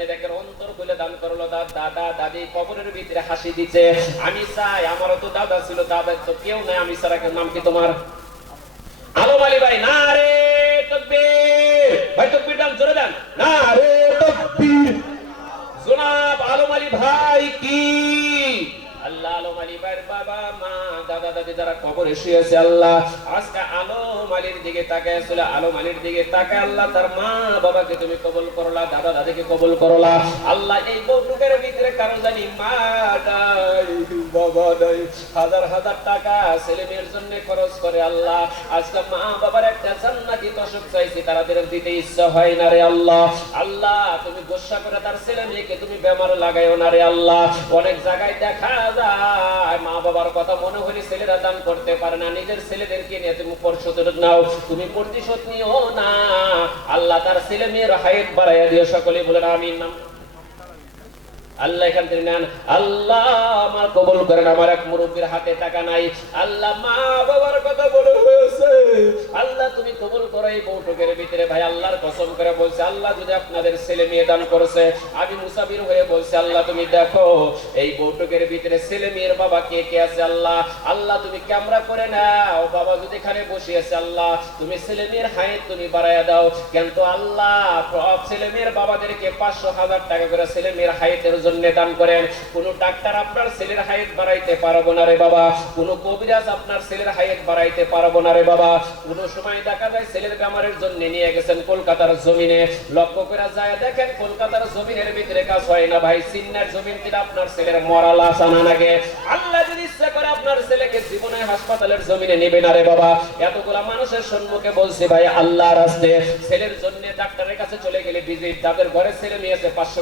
দেখের অন্তর খুলে দান করলো। দাদা দাদি কবরের ভিতরে হাসি দিচ্ছে। আমি চাই আমারও তো দাদা ছিল, দাদার তো কেউ নাই, আমি ছাড়া। নাম কি তোমার? আলম আলী ভাই। না রে তাকবীর ভাই, তাকবীর দান, জোরে দেন। না রে তাকবীর। জনাব আলম আলী ভাই কি আল্লাহ আলম আলী ভাইয়ের বাবা মা দাদা দাদি যারা কবরে শুয়েছে, আল্লাহ আজকে আলম আলীর দিকে তাকায় ছিল, আলম আলীর দিকে তাকায় আল্লাহ তার মা বাবাকে তুমি কবুল করলা, দাদা দাদিকে কবুল করলা। আল্লাহ এই বউটুকের ভিতরে কারো জানি মা নাই বাবা নাই, হাজার হাজার টাকা ছেলে মেয়ের জন্য খরচ করে। আল্লাহ আজকে মা বাবার একটা জান্নাতি দশক চাইছি, তাদের দিতে ইচ্ছা হয় না রে আল্লাহ। আল্লাহ তুমি গোসা করে তার ছেলে মেয়েকে তুমি বেমার লাগাইও না রে আল্লাহ। অনেক জায়গায় দেখা যায় মা বাবার কথা মনে হলে ছেলেরা দান করতে পারে না, নিজের ছেলেদেরকে নিয়ে তুমি পরিশোধ নাও, তুমি প্রতিশোধ নিও না। আল্লাহ তার ছেলে মেয়ের হায়াত বাড়াইয়া দিও, সকলে বলেন আমিন। আল্লাহ এখান থেকে নেন। আল্লাহ আমার কবুল করেন। আমার এক মুরব্বীর হাতে টাকা নাই, আল্লাহ মা বাবার কথা বলে হয়েছে, আল্লাহ তুমি কবুল করো এই বউটুকের ভিতরে। ভাই আল্লাহর কসম করে বলছে, আল্লাহ যদি আপনাদের ছেলে মেয়ে দান করেছে, আমি মুসাফির হয়ে বলছি আল্লাহ তুমি দেখো এই বউটুকের ভিতরে ছেলে মেয়ের বাবা কে কে আছে। আল্লাহ আল্লাহ তুমি ক্যামেরা করে নাও, বাবা যদি এখানে বসে আছে, আল্লাহ তুমি ছেলে মেয়ের হায়াত তুমি বাড়াইয়া দাও। কিন্তু আল্লাহ সব ছেলে মেয়ের বাবাদেরকে 500,000 টাকা করে ছেলে মেয়ের হায়াতের জন্য দান করেন। কোন ডাক্তার আপনার ছেলের হায়াত বাড়াইতে পারবো না রে বাবা, কোন কবিরাজ আপনার ছেলের হায়াত বাড়াইতে পারবো না রে বাবা। কোন সময় দেখা যায় ছেলের বেমারের জন্য নিয়ে গেছেন কলকাতার জমিনে, লক্ষ্য করে যায় দেখেন কলকাতার জমিনের ভিতরে কাজ হয় না ভাই, সিন্নার জমিন থেকে আপনার ছেলের মরা লাশ আনা লাগে। আল্লাহ যদি ইচ্ছা করে আপনার ছেলেকে জীবনে হাসপাতালের জমিনে নেবে না রে বাবা। এতগুলা মানুষের সম্মুখে বলছি ভাই আল্লাহর রাস্তায় ছেলের জন্য ডাক্তারের কাছে চলে গেলে ভিজিট, তাদের ঘরে ছেলে নিয়ে আছে 500